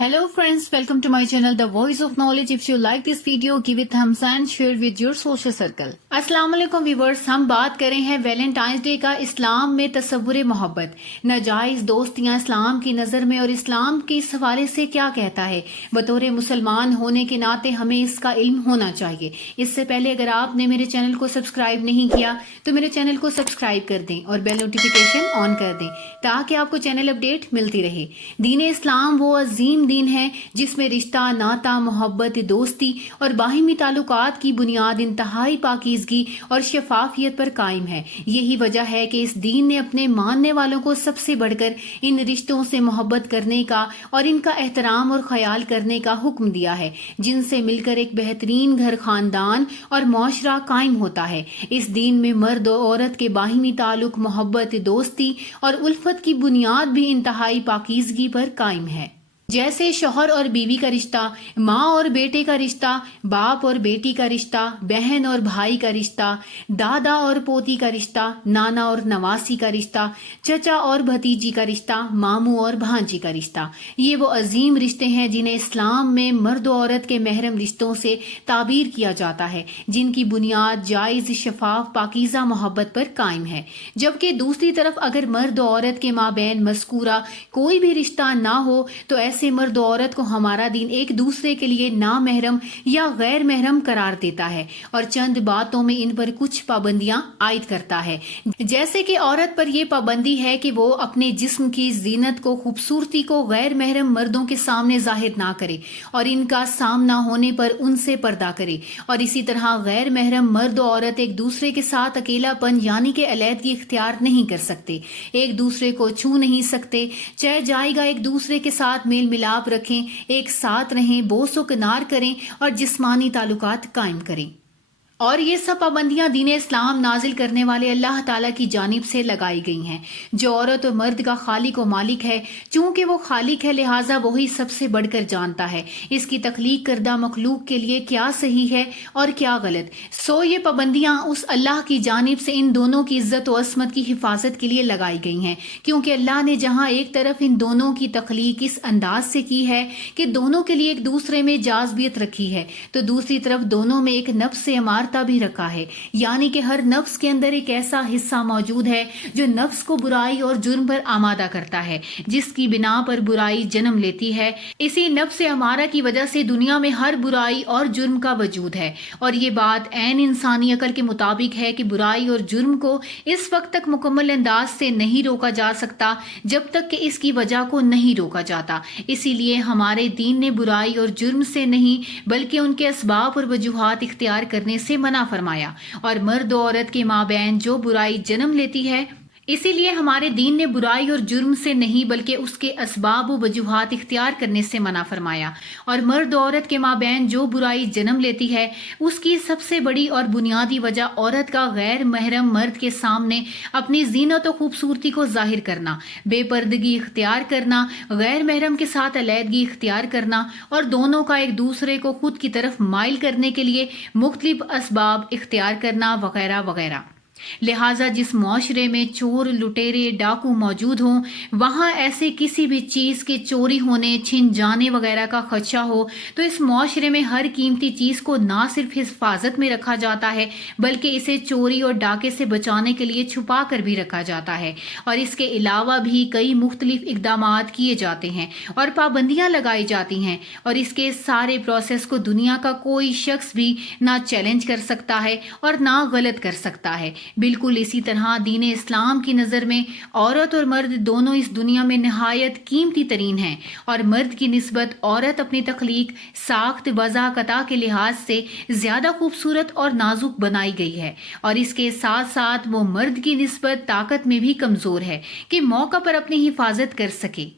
Hello friends, welcome to my channel The Voice of Knowledge. If you like this video, give it thumbs and share with your social circle. अस्सलाम वालेकुम viewers, हम बात कर रहे हैं Valentine's day का इस्लाम में तस्वुर मोहब्बत, नाजायज दोस्तियां इस्लाम की नज़र में और इस्लाम के इस हवाले से क्या कहता है। बतौर मुसलमान होने के नाते हमें इसका इल्म होना चाहिए। इससे पहले अगर आपने मेरे चैनल को सब्सक्राइब नहीं किया तो मेरे चैनल को सब्सक्राइब कर दें और बेल नोटिफिकेशन ऑन कर दें ताकि आपको चैनल अपडेट मिलती रहे। दीन इस्लाम वो अजीम दीन है जिसमें रिश्ता, नाता, मोहब्बत, दोस्ती और बाहिमी ताल्लुकात की बुनियाद इंतहाई पाकीज़गी और शफाफियत पर कायम है। यही वजह है कि इस दीन ने अपने मानने वालों को सबसे बढ़कर इन रिश्तों से मोहब्बत करने का और इनका एहतराम और ख्याल करने का हुक्म दिया है, जिनसे मिलकर एक बेहतरीन घर, खानदान और मुआशरा कायम होता है। इस दीन में मर्द और औरत के बाहिमी ताल्लुक, मोहब्बत, दोस्ती और उल्फत की बुनियाद भी इंतहाई पाकीज़गी पर कायम है। जैसे शौहर और बीवी का रिश्ता, माँ और बेटे का रिश्ता, बाप और बेटी का रिश्ता, बहन और भाई का रिश्ता, दादा और पोती का रिश्ता, नाना और नवासी का रिश्ता, चचा और भतीजी का रिश्ता, मामू और भांजी का रिश्ता। ये वो अजीम रिश्ते हैं जिन्हें इस्लाम में मर्द और औरत के महरम रिश्तों से ताबीर किया जाता है, जिनकी बुनियाद जायज़, शफाफ, पाकीज़ा मोहब्बत पर कायम है। जबकि दूसरी तरफ अगर मर्द और औरत के माबैन मज़कूरा कोई भी रिश्ता ना हो तो ऐसे मर्द और औरत को हमारा दीन एक दूसरे के लिए नामहरम या गैर महरम करार देता है और चंद बातों में इन पर कुछ पाबंदियां आयद करता है। जैसे कि औरत पर यह पाबंदी है कि वो अपने जिस्म की जीनत को, खूबसूरती को गैर महरम मर्दों के सामने जाहिर ना करे और इनका सामना होने पर उनसे पर्दा करे। और इसी तरह गैर महरम मर्द और औरत एक दूसरे के साथ अकेलापन यानी कि अलैदगी इख्तियार नहीं कर सकते, एक दूसरे को छू नहीं सकते, चाहे जाएगा एक दूसरे के साथ मेल मिलाप रखें, एक साथ रहें, बोसो किनार करें और जिस्मानी ताल्लुकात कायम करें। और ये सब पाबंदियां दीन इस्लाम नाजिल करने वाले अल्लाह ताला की जानिब से लगाई गई हैं, जो औरत और मर्द का खालिक और मालिक है। चूंकि वो खालिक है लिहाजा वही सबसे बढ़कर जानता है इसकी तख्लीक करदा मखलूक के लिए क्या सही है और क्या गलत। सो ये पाबंदियां उस अल्लाह की जानिब से इन दोनों की इज्जत और असमत की हिफाजत के लिए लगाई गई हैं, क्योंकि अल्लाह ने जहां एक तरफ इन दोनों की तख्लीक इस अंदाज से की है कि दोनों के लिए एक दूसरे में जाज़बियत रखी है, तो दूसरी तरफ दोनों में एक नफ्स से इमारत भी रखा है, यानी कि हर नफ्स के अंदर एक ऐसा हिस्सा मौजूद है जो नफ्स को बुराई और जुर्म पर आमादा करता है, जिसकी बिना पर बुराई जन्म लेती है। इसी नफ्स अमारा की वजह से दुनिया में हर बुराई और जुर्म का वजूद है। और ये बात ऐन इंसानी अकल के मुताबिक है कि बुराई और जुर्म को इस वक्त तक मुकम्मल अंदाज से नहीं रोका जा सकता जब तक कि इसकी वजह को नहीं रोका जाता। इसीलिए हमारे दीन ने बुराई और जुर्म से नहीं बल्कि उनके असबाब और वजूहात इख्तियार करने से मना फरमाया। और मर्द और औरत के माबैन जो बुराई जन्म लेती है, इसीलिए हमारे दीन ने बुराई और जुर्म से नहीं बल्कि उसके असबाब व वजूहात इख्तियार करने से मना फरमाया। और मर्द और औरत के माबैन जो बुराई जन्म लेती है उसकी सबसे बड़ी और बुनियादी वजह औरत का गैर महरम मर्द के सामने अपनी जीनत और खूबसूरती को जाहिर करना, बेपर्दगी इख्तियार करना, गैर महरम के साथ अलैदगी इख्तियार करना और दोनों का एक दूसरे को खुद की तरफ माइल करने के लिए मुख्तलिफ असबाब इख्तियार करना वगैरह वगैरह। लिहाजा जिस मुआशरे में चोर, लुटेरे, डाकू मौजूद हों, वहाँ ऐसे किसी भी चीज़ के चोरी होने, छिन जाने वगैरह का खदशा हो तो इस मुआशरे में हर कीमती चीज़ को ना सिर्फ हिफाजत में रखा जाता है बल्कि इसे चोरी और डाके से बचाने के लिए छुपा कर भी रखा जाता है। और इसके अलावा भी कई मुख्तलिफ इक़दामात किए जाते हैं और पाबंदियाँ लगाई जाती हैं और इसके सारे प्रोसेस को दुनिया का कोई शख्स भी ना चैलेंज कर सकता है और ना गलत कर सकता है। बिल्कुल इसी तरह दीन इस्लाम की नज़र में औरत और मर्द दोनों इस दुनिया में नहायत कीमती तरीन हैं और मर्द की निस्बत औरत अपनी तख्लीक, साख्त, वज़ाकता के लिहाज से ज़्यादा खूबसूरत और नाजुक बनाई गई है और इसके साथ साथ वो मर्द की निस्बत ताकत में भी कमज़ोर है कि मौका पर अपनी हिफाजत कर सके।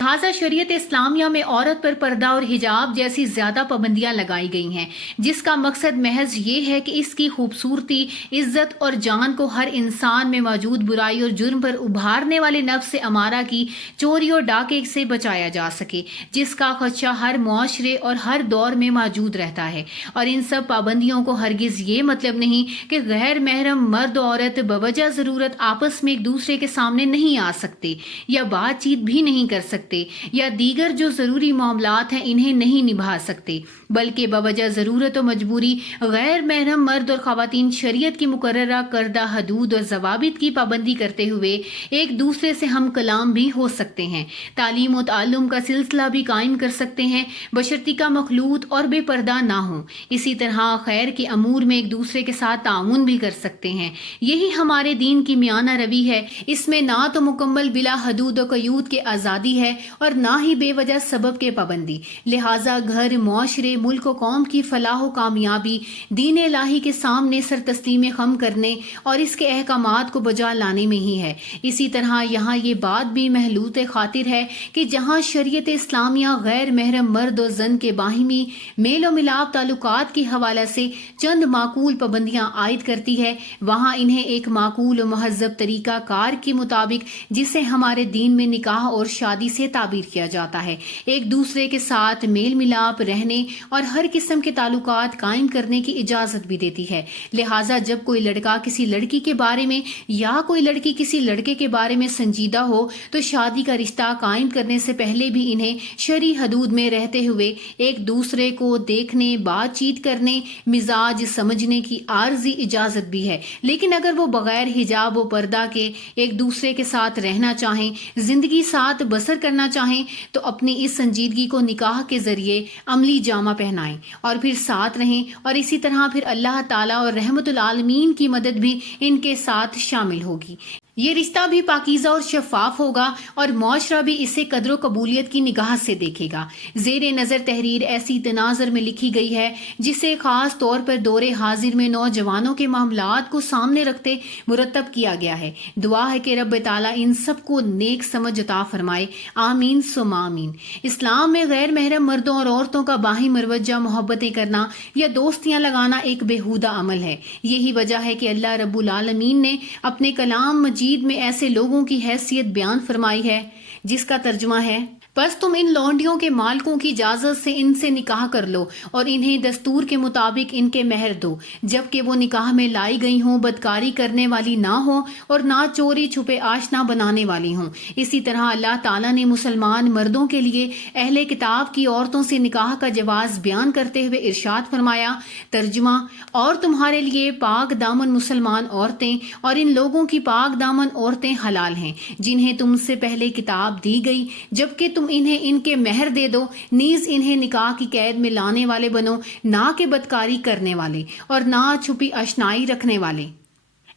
लिहाजा शरीयत इस्लामिया में औरत पर पर्दा और हिजाब जैसी ज्यादा पाबंदियां लगाई गई हैं, जिसका मकसद महज ये है कि इसकी खूबसूरती, इज्जत और जान को हर इंसान में मौजूद बुराई और जुर्म पर उभारने वाले नफ्स से अमारा की चोरी और डाके से बचाया जा सके, जिसका खदशा हर मुआशरे और हर दौर में मौजूद रहता है। और इन सब पाबंदियों को हरगिज ये मतलब नहीं कि गैर महरम मर्द और औरत बवजह जरूरत आपस में एक दूसरे के सामने नहीं आ सकते या बातचीत भी नहीं कर सकते سکتے یا دیگر جو ضروری معاملات ہیں انہیں نہیں نبھا سکتے، بلکہ بوجہ ضرورت و مجبوری غیر محرم مرد اور خواتین شریعت کی مقررہ کردہ حدود اور ضوابط کی پابندی کرتے ہوئے ایک دوسرے سے ہم کلام بھی ہو سکتے ہیں، تعلیم و تعلم کا سلسلہ بھی قائم کر سکتے ہیں، بشرطیکہ مخلوط اور بے پردہ نہ ہوں۔ اسی طرح خیر کے امور میں ایک دوسرے کے ساتھ تعاون بھی کر سکتے ہیں۔ یہی ہمارے دین کی میانہ روی ہے۔ اس میں نہ تو مکمل بلا حدود و قیود کے آزادی ہے اور نہ ہی بے وجہ سبب کے پابندی۔ لہٰذا گھر، معاشرے، ملک و قوم کی فلاح و کامیابی دین الہی کے سامنے سر تسلیم خم کرنے اور اس کے احکامات کو بجا لانے میں ہی ہے۔ اسی طرح یہاں یہ بات بھی محلوط خاطر ہے کہ جہاں شریعت اسلامیہ غیر محرم مرد و زن کے باہمی میل و ملاپ تعلقات کے حوالہ سے چند معقول پابندیاں عائد کرتی ہے، وہاں انہیں ایک معقول و مہذب طریقہ کار کے مطابق، جسے ہمارے دین میں نکاح اور شادی سے تعبیر کیا جاتا ہے، ایک دوسرے کے ساتھ میل ملاپ رہنے اور ہر قسم کے تعلقات قائم کرنے کی اجازت بھی دیتی ہے۔ لہٰذا جب کوئی لڑکا کسی لڑکی کے بارے میں یا کوئی لڑکی کسی لڑکے کے بارے میں سنجیدہ ہو تو شادی کا رشتہ قائم کرنے سے پہلے بھی انہیں شرعی حدود میں رہتے ہوئے ایک دوسرے کو دیکھنے، بات چیت کرنے، مزاج سمجھنے کی عارضی اجازت بھی ہے۔ لیکن اگر وہ بغیر حجاب و پردہ کے ایک دوسرے کے ساتھ رہنا چاہیں، زندگی ساتھ بسر کرنا چاہیں تو اپنی اس سنجیدگی کو نکاح کے ذریعے عملی جامہ پہنائیں اور پھر ساتھ رہیں، اور اسی طرح پھر اللہ تعالیٰ اور رحمت العالمین کی مدد بھی ان کے ساتھ شامل ہوگی۔ یہ رشتہ بھی پاکیزہ اور شفاف ہوگا اور معاشرہ بھی اسے قدر و قبولیت کی نگاہ سے دیکھے گا۔ زیر نظر تحریر ایسی تناظر میں لکھی گئی ہے جسے خاص طور پر دور حاضر میں نوجوانوں کے معاملات کو سامنے رکھتے مرتب کیا گیا ہے۔ دعا ہے کہ رب تعالیٰ ان سب کو نیک سمجھ عطا فرمائے، آمین ثم آمین۔ اسلام میں غیر محرم مردوں اور عورتوں کا باہمی مروجہ محبتیں کرنا یا دوستیاں لگانا ایک بیہودہ عمل ہے۔ یہی وجہ ہے کہ اللہ رب العالمین نے اپنے کلام مجید میں ایسے لوگوں کی حیثیت بیان فرمائی ہے جس کا ترجمہ ہے، بس تم ان لونڈیوں کے مالکوں کی اجازت سے ان سے نکاح کر لو اور انہیں دستور کے مطابق ان کے مہر دو، جبکہ وہ نکاح میں لائی گئی ہوں بدکاری کرنے والی نہ ہوں اور نہ چوری چھپے آشنا بنانے والی ہوں۔ اسی طرح اللہ تعالیٰ نے مسلمان مردوں کے لیے اہل کتاب کی عورتوں سے نکاح کا جواز بیان کرتے ہوئے ارشاد فرمایا، ترجمہ، اور تمہارے لیے پاک دامن مسلمان عورتیں اور ان لوگوں کی پاک دامن عورتیں حلال ہیں جنہیں تم سے پہلے کتاب دی گئی، جبکہ تم انہیں ان کے مہر دے دو، نیز انہیں نکاح کی قید میں لانے والے بنو، نہ کہ بدکاری کرنے والے اور نہ چھپی اشنائی رکھنے والے۔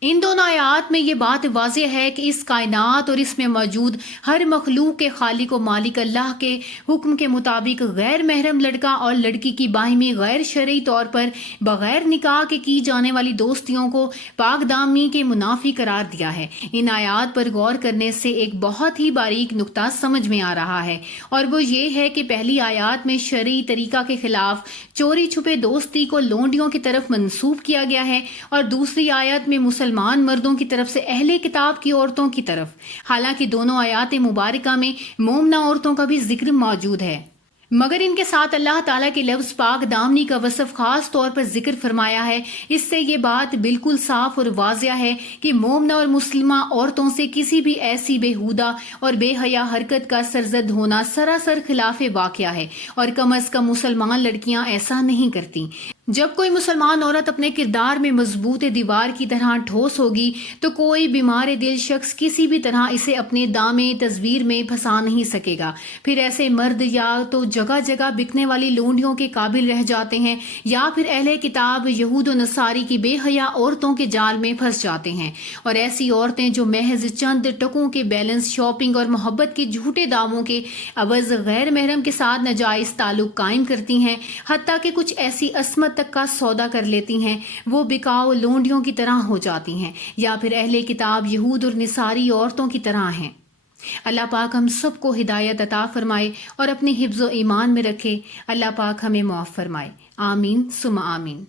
ان دونوں آیات میں یہ بات واضح ہے کہ اس کائنات اور اس میں موجود ہر مخلوق کے خالق و مالک اللہ کے حکم کے مطابق غیر محرم لڑکا اور لڑکی کی باہمی غیر شرعی طور پر بغیر نکاح کے کی جانے والی دوستیوں کو پاک دامنی کے منافی قرار دیا ہے۔ ان آیات پر غور کرنے سے ایک بہت ہی باریک نقطہ سمجھ میں آ رہا ہے، اور وہ یہ ہے کہ پہلی آیات میں شرعی طریقہ کے خلاف چوری چھپے دوستی کو لونڈیوں کی طرف منسوب کیا گیا ہے، اور دوسری آیت میں مسلمان مردوں کی طرف سے اہل کتاب کی عورتوں کی طرف۔ حالانکہ دونوں آیات مبارکہ میں مومنہ عورتوں کا بھی ذکر موجود ہے، مگر ان کے ساتھ اللہ تعالیٰ کے لفظ پاک دامنی کا وصف خاص طور پر ذکر فرمایا ہے۔ اس سے یہ بات بالکل صاف اور واضح ہے کہ مومنہ اور مسلمہ عورتوں سے کسی بھی ایسی بےہودہ اور بے حیا حرکت کا سرزد ہونا سراسر خلاف واقعہ ہے، اور کم از کم مسلمان لڑکیاں ایسا نہیں کرتی۔ جب کوئی مسلمان عورت اپنے کردار میں مضبوط دیوار کی طرح ٹھوس ہوگی تو کوئی بیمار دل شخص کسی بھی طرح اسے اپنے دامے تصویر میں پھنسا نہیں سکے گا۔ پھر ایسے مرد یا تو جگہ جگہ بکنے والی لونڈیوں کے قابل رہ جاتے ہیں، یا پھر اہل کتاب یہود و نصاری کی بے حیا عورتوں کے جال میں پھنس جاتے ہیں، اور ایسی عورتیں جو محض چند ٹکوں کے بیلنس شاپنگ اور محبت کے جھوٹے دعووں کے عوض غیر محرم کے ساتھ ناجائز تعلق قائم کرتی ہیں، حتیٰ کہ کچھ ایسی عصمت تک کا سودا کر لیتی ہیں، وہ بکاؤ لونڈیوں کی طرح ہو جاتی ہیں، یا پھر اہل کتاب یہود اور نصاری عورتوں کی طرح ہیں۔ اللہ پاک ہم سب کو ہدایت عطا فرمائے اور اپنے حفظ و ایمان میں رکھے۔ اللہ پاک ہمیں معاف فرمائے، آمین ثم آمین۔